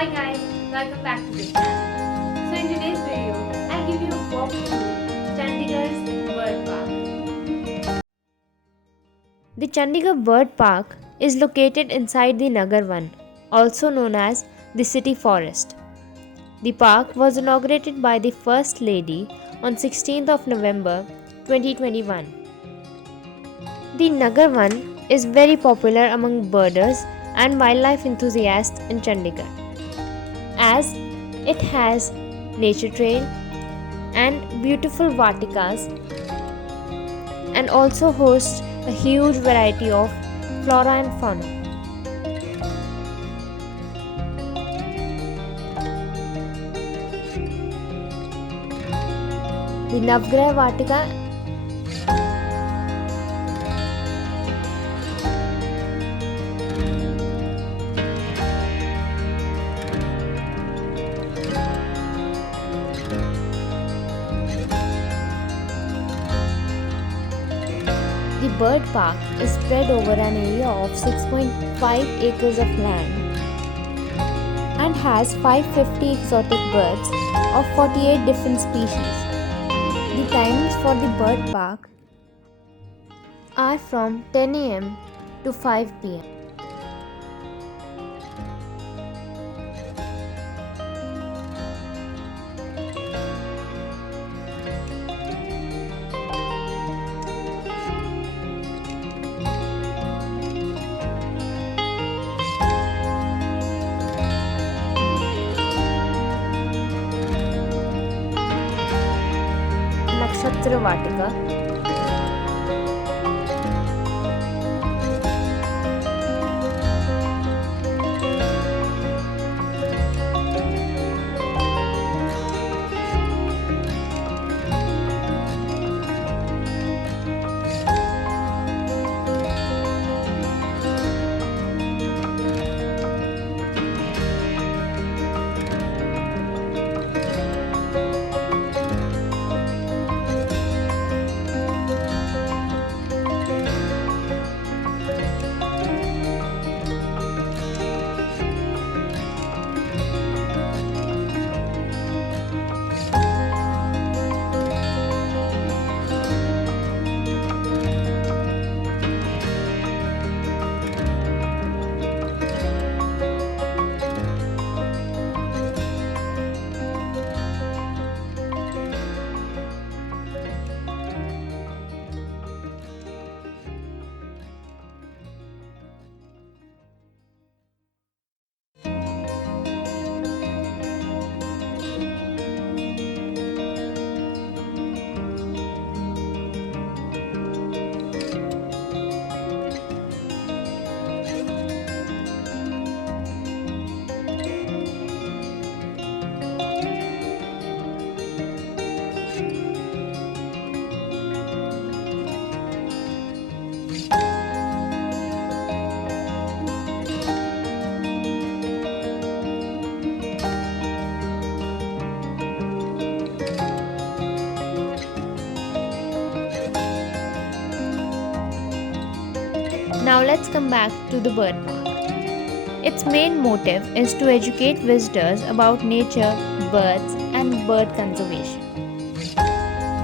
Hi guys, welcome back to the channel. So in today's video, I'll give you a walk through Chandigarh's bird park. The Chandigarh Bird Park is located inside the Nagar Van, also known as the City Forest. The park was inaugurated by the First Lady on 16th of November 2021. The Nagar Van is very popular among birders and wildlife enthusiasts in Chandigarh, as it has nature trail and beautiful vatikas and also hosts a huge variety of flora and fauna. The Navgraha Vatika. The bird park is spread over an area of 6.5 acres of land and has 550 exotic birds of 48 different species. The timings for the bird park are from 10 am to 5 pm. Nakshatra Vatika. Now let's come back to the bird park. Its main motive is to educate visitors about nature, birds, and bird conservation.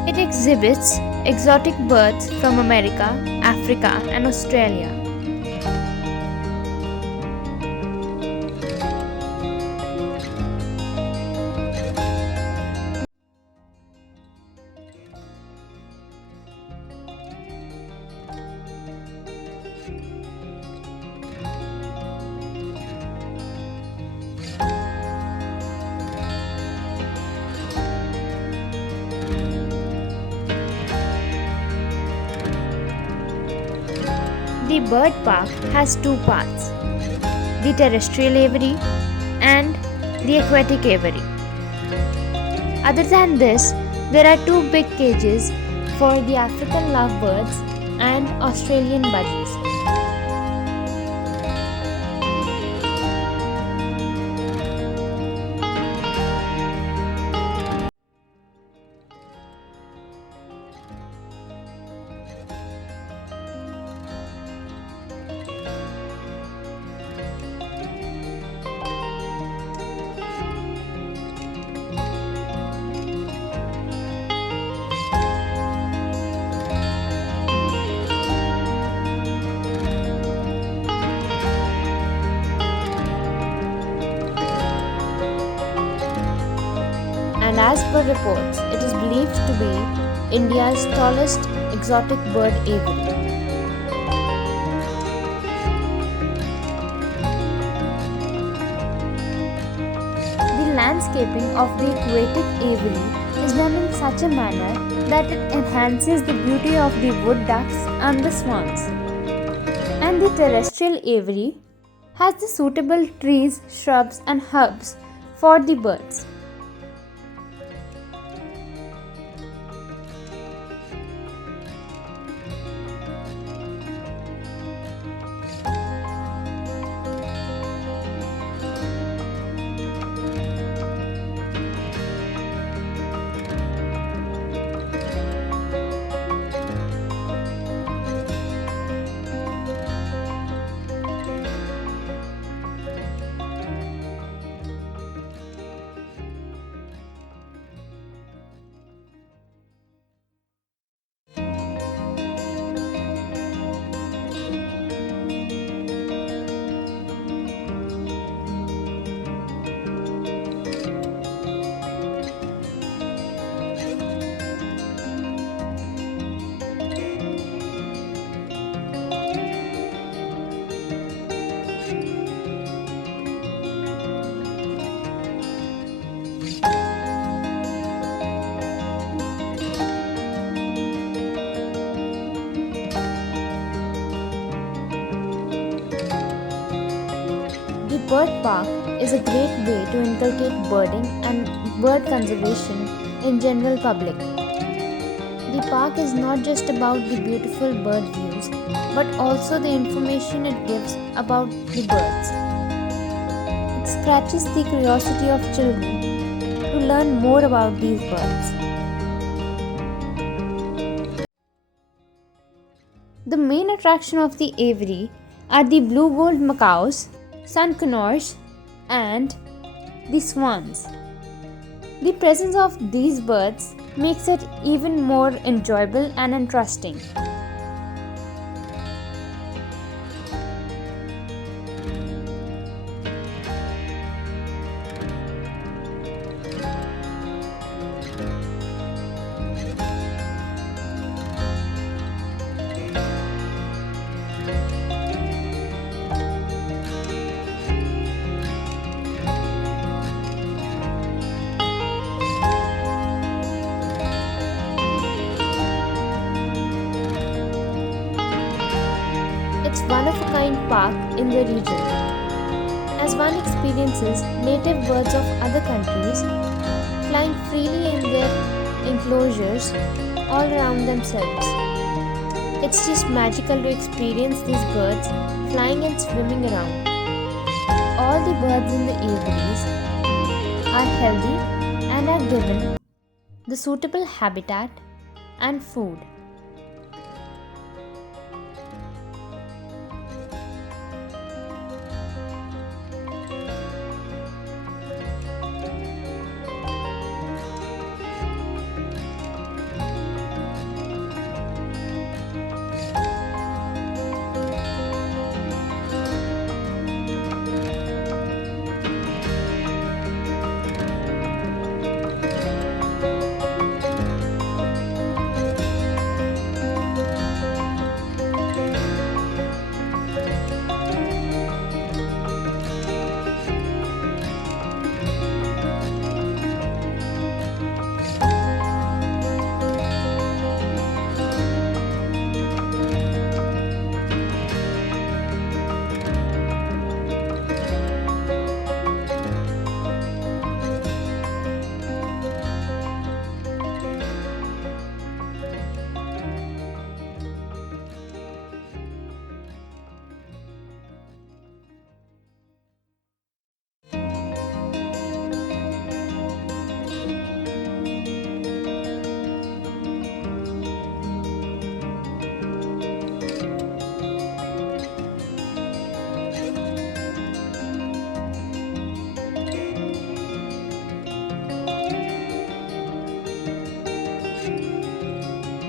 It exhibits exotic birds from America, Africa, and Australia. The bird park has two parts: the terrestrial aviary and the aquatic aviary. Other than this, there are two big cages for the African lovebirds and Australian budgies. As per reports, it is believed to be India's tallest exotic bird aviary. The landscaping of the aquatic aviary is done in such a manner that it enhances the beauty of the wood ducks and the swans. And the terrestrial aviary has the suitable trees, shrubs, and herbs for the birds. The bird park is a great way to inculcate birding and bird conservation in general public. The park is not just about the beautiful bird views but also the information it gives about the birds. It scratches the curiosity of children to learn more about these birds. The main attraction of the aviary are the blue gold macaws, sunconors, and the swans. The presence of these birds makes it even more enjoyable and interesting. It's one-of-a-kind park in the region, as one experiences native birds of other countries flying freely in their enclosures all around themselves. It's just magical to experience these birds flying and swimming around. All the birds in the aviaries are healthy and are given the suitable habitat and food.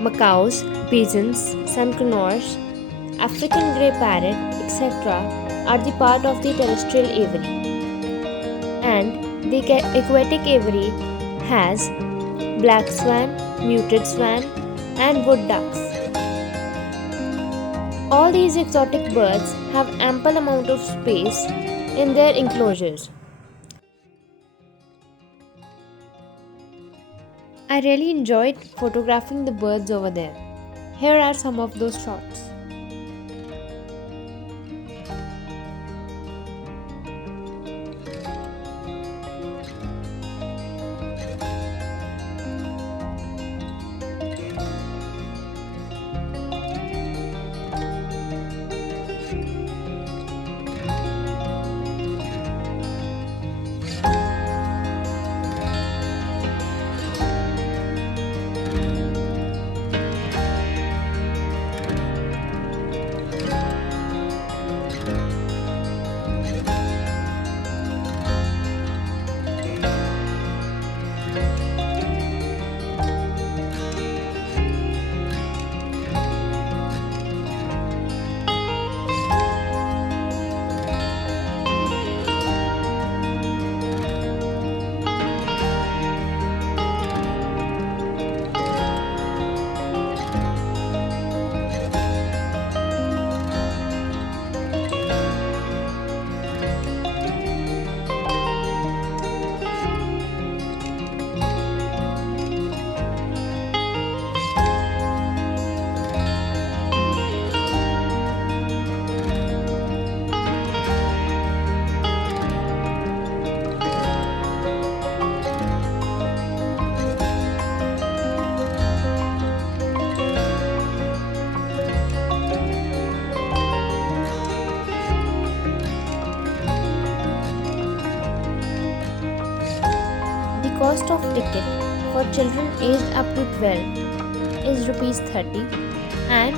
Macaws, pigeons, sunconors, African grey parrot, etc. are the part of the terrestrial aviary. And the aquatic aviary has black swan, muted swan, and wood ducks. All these exotic birds have ample amount of space in their enclosures. I really enjoyed photographing the birds over there. Here are some of those shots. The cost of ticket for children aged up to 12 is rupees 30 and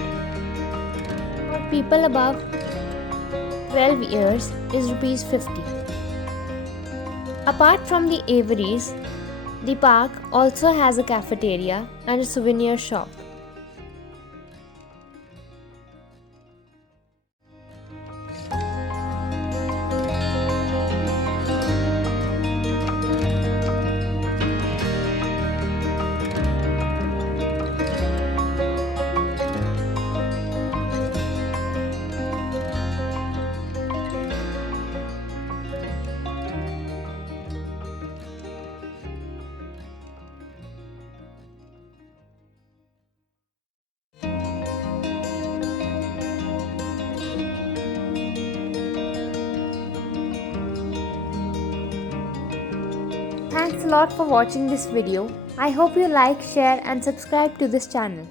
for people above 12 years is rupees 50. Apart from the aviaries, the park also has a cafeteria and a souvenir shop. Thanks a lot for watching this video. I hope you like, share and subscribe to this channel.